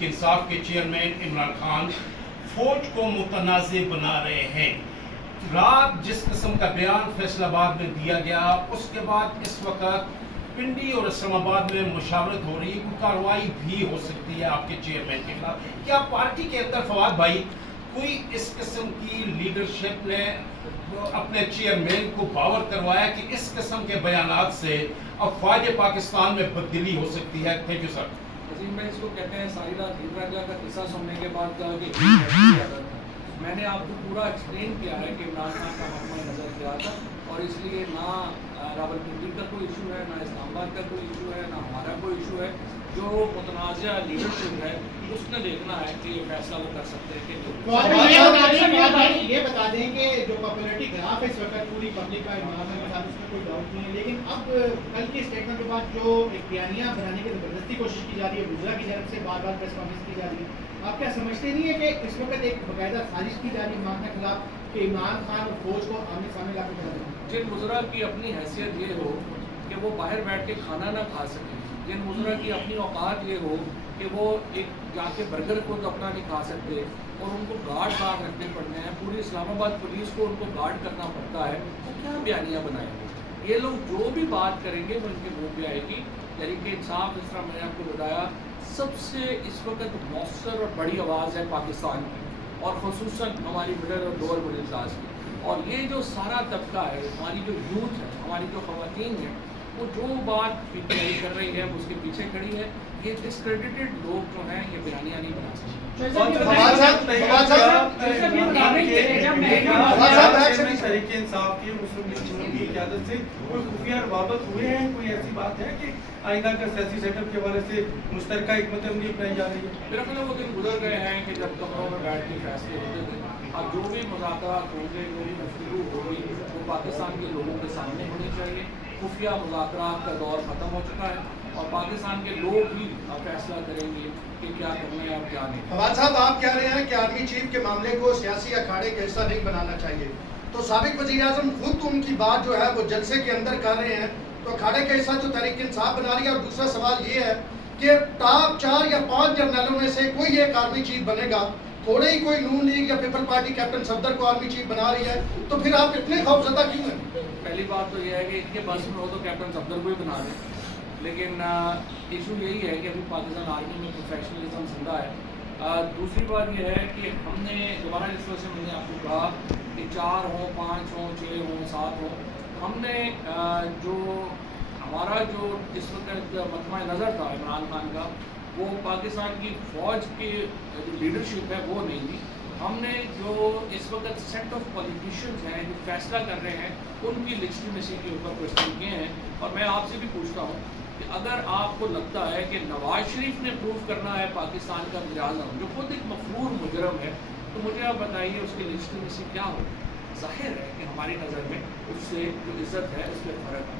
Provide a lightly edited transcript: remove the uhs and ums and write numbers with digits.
तहरीक इंसाफ के चेयरमैन इमरान खान फौज को मुतनाज़ बना रहे हैं। रात जिस किस्म का बयान फैसलाबाद में दिया गया, उसके बाद इस वक्त पिंडी और इस्लामाबाद में मुशावरत हो रही है, कोई कार्रवाई भी हो सकती है आपके चेयरमैन के खिलाफ। क्या पार्टी के अंदर फवाद भाई कोई इस किस्म की लीडरशिप ने अपने चेयरमैन को पावर करवाया कि इस किस्म के बयानात से अफवाज पाकिस्तान में तब्दीली हो सकती है? Thank you sir. मैं इसको कहते हैं सारी रात हिजरा का किस्सा सुनने के बाद कहा कि मैंने आपको पूरा एक्सप्लेन किया है कि इमरान खान का मकमा नज़र क्या था, और इसलिए ना रावलपिंडी का कोई इशू है, ना इस्लामाबाद का कोई इशू है, ना हमारा कोई इशू है। जो मुतनाज़ा लीडरशिप है उसने देखना है कि ये फैसला वो कर सकते हैं कि ये बता दें कि जो पॉपुलरिटी ग्राफ है इस वक्त पूरी पब्लिक का इमरान खान के साथ, उसमें कोई डाउट नहीं है, लेकिन अब कल की स्टेटमेंट के बाद जो एक बयानिया बनाने की ज़बरदस्ती कोशिश की जा रही है, गुजरा की तरफ से बार बार प्रेस कॉन्फ्रेंस की जा रही है, आप क्या समझते नहीं है कि इस वक्त एक बाकायदा साजिश की जा रही है इमरान के खिलाफ कि इमरान खान और फौज को आमने सामने लाकर खड़ा करें? जिन मुजरा की अपनी हैसियत ये हो कि वो बाहर बैठ के खाना ना खा सकें, जिन मुजरा की अपनी औकात ये हो कि वो एक जाके बर्गर को तो अपना नहीं खा सकते और उनको गार्ड बाहर रखने पड़ते हैं, पूरी इस्लामाबाद पुलिस को उनको गार्ड करना पड़ता है, तो क्या बयानियाँ बनाएंगे? ये लोग जो भी बात करेंगे वो इनके मुँह पे आएगी। तहरीक इंसाफ, जिस तरह मैंने आपको बताया, सबसे इस वक्त मौसर और बड़ी आवाज़ है पाकिस्तान की, और ख़ुसूसन हमारी मिडिल और लोअर मिडिल क्लास की। और ये जो सारा तबका है, हमारी जो यूथ है, हमारी जो ख़वातीन है, वो जो बात पीटीआई कर रही है वो उसके पीछे खड़ी है। ये डिस्क्रेडिटेड लोग जो हैं ये बयानियाँ नहीं बना सकते। तहरीक इंसाफ की मुस्लिम लीग की क़यादत से कोई खुफिया रवाबत हुए हैं? कोई ऐसी बात है कि आइंदा का सियासी सेटअप के हवाले से मुश्तरका हिकमत अमली अपनाई जा रही है? मेरा ख्याल है वो दिन गुजर गए हैं कि जब कमरों में बैठ के फैसले होते थे। अब जो भी मुज़ाकरात होंगे, जो भी गुफ्तगू होगी, वो पाकिस्तान के लोगों के सामने होनी चाहिए। खुफिया मुज़ाकरात का दौर ख़त्म हो चुका है और पाकिस्तान के लोग ही फैसला करेंगे कि क्या करना है और क्या नहीं। फवाद साहब, आप कह रहे हैं कि आर्मी चीफ के मामले को सियासी अखाड़े का हिस्सा नहीं बनाना चाहिए, तो साबिक वज़ीर आज़म खुद उनकी बात जो है वो जलसे के अंदर कर रहे हैं, तो अखाड़े का हिस्सा जो तहरीक इंसाफ बना रही है। और दूसरा सवाल ये है कि टॉप 4 या 5 जर्नलों में से कोई एक आर्मी चीफ बनेगा, थोड़े ही कोई नून लीग या पीपल पार्टी कैप्टन सफदर को आर्मी चीफ बना रही है, तो फिर आप इतने खौफजदा क्यों हैं? पहली बात तो यह है कि इनके पास में हो तो कैप्टन सफदर को ही बना दें, लेकिन इशू यही है कि अभी पाकिस्तान आर्मी में प्रोफेशनलिज्म जिंदा है। दूसरी बात यह है कि हमने दोबारा जिस वजह से मैंने आपको कहा कि 4 हों, 5 हों, 6 हों, 7 हों, हमने जो हमारा जो इस वक्त मतमा नज़र था इमरान खान का, वो पाकिस्तान की फ़ौज की जो लीडरशिप है वो नहीं थी। हमने जो इस वक्त सेट ऑफ पॉलिटिशियंस हैं जो फैसला कर रहे हैं, उनकी लेजिटिमेसी के ऊपर क्वेश्चन किए हैं। और मैं आपसे भी पूछता हूँ कि अगर आपको लगता है कि नवाज शरीफ ने प्रूव करना है पाकिस्तान का वज़ीर-ए-आज़म जो खुद एक मफरूर मुजरम है, तो मुझे आप बताइए उसकी लेजिटिमेसी क्या हो? ज़ाहिर है कि हमारी नज़र में उससे जो इज़्ज़त है उस पर फ़र्क है।